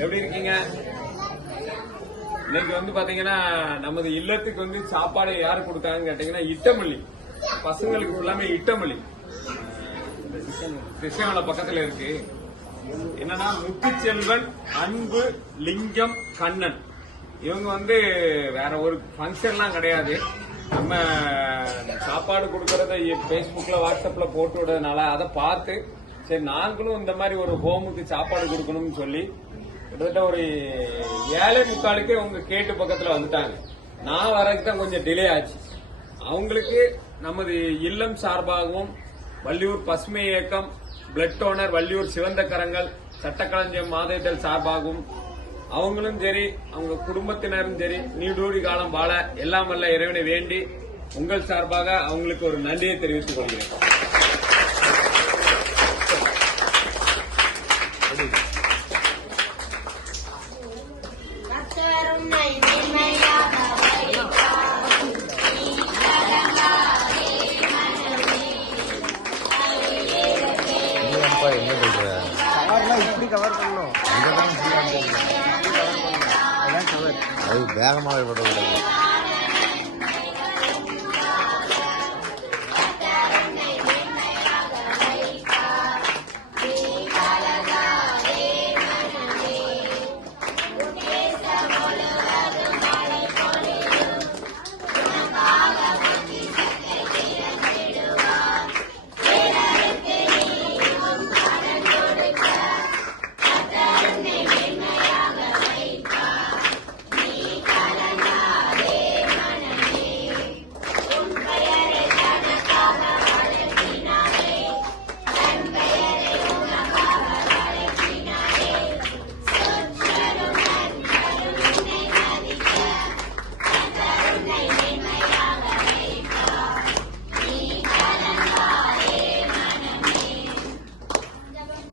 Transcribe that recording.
எப்படி இருக்கீங்க? இன்னைக்கு வந்து பாத்தீங்கன்னா நமது இல்லத்துக்கு வந்து சாப்பாடு யாரு கொடுத்தாங்கன்னு கேட்டீங்கன்னா இட்டமல்லி. பசங்களுக்கு எல்லாமே இட்டமல்லி. கிருஷ்ணமலை பக்கத்துல இருக்கு. என்னன்னா முத்துச்செல்வன் அன்பு லிங்கம் கண்ணன். இவங்க வந்து வேற ஒரு ஃபங்க்ஷன்லாம் கிடையாது. நம்ம சாப்பாடு கொடுக்கறத ஃபேஸ்புக்ல வாட்ஸ்அப்ல போட்டு விடுறதுனால அதை பார்த்து சரி நாங்களும் இந்த மாதிரி ஒரு ஹோமுக்கு சாப்பாடு கொடுக்கணும்னு சொல்லி கிட்டத்தட்ட ஒரு ஏழை முக்காலுக்கே அவங்க கேட்டு பக்கத்துல வந்துட்டாங்க. நான் வரதுக்கு தான் கொஞ்சம் டிலே ஆச்சு. அவங்களுக்கு நமது இல்லம் சார்பாகவும் வள்ளியூர் பசுமை இயக்கம் பிளட் டோனர் வள்ளியூர் சிவந்த கரங்கள் சட்டக்களஞ்சியம் மாதேட்டல் சார்பாகவும் அவங்களும் சரி அவங்க குடும்பத்தினரும் சரி நீடூடி காலம் வாழ எல்லாம் வல்ல இறைவனை வேண்டி உங்கள் சார்பாக அவங்களுக்கு ஒரு நன்றியை தெரிவித்துக் கொள்கிறேன். கத்தரும் இப்படி கவர் பண்ணணும் இங்கதான் அது வேகமாக விடக்கூடாது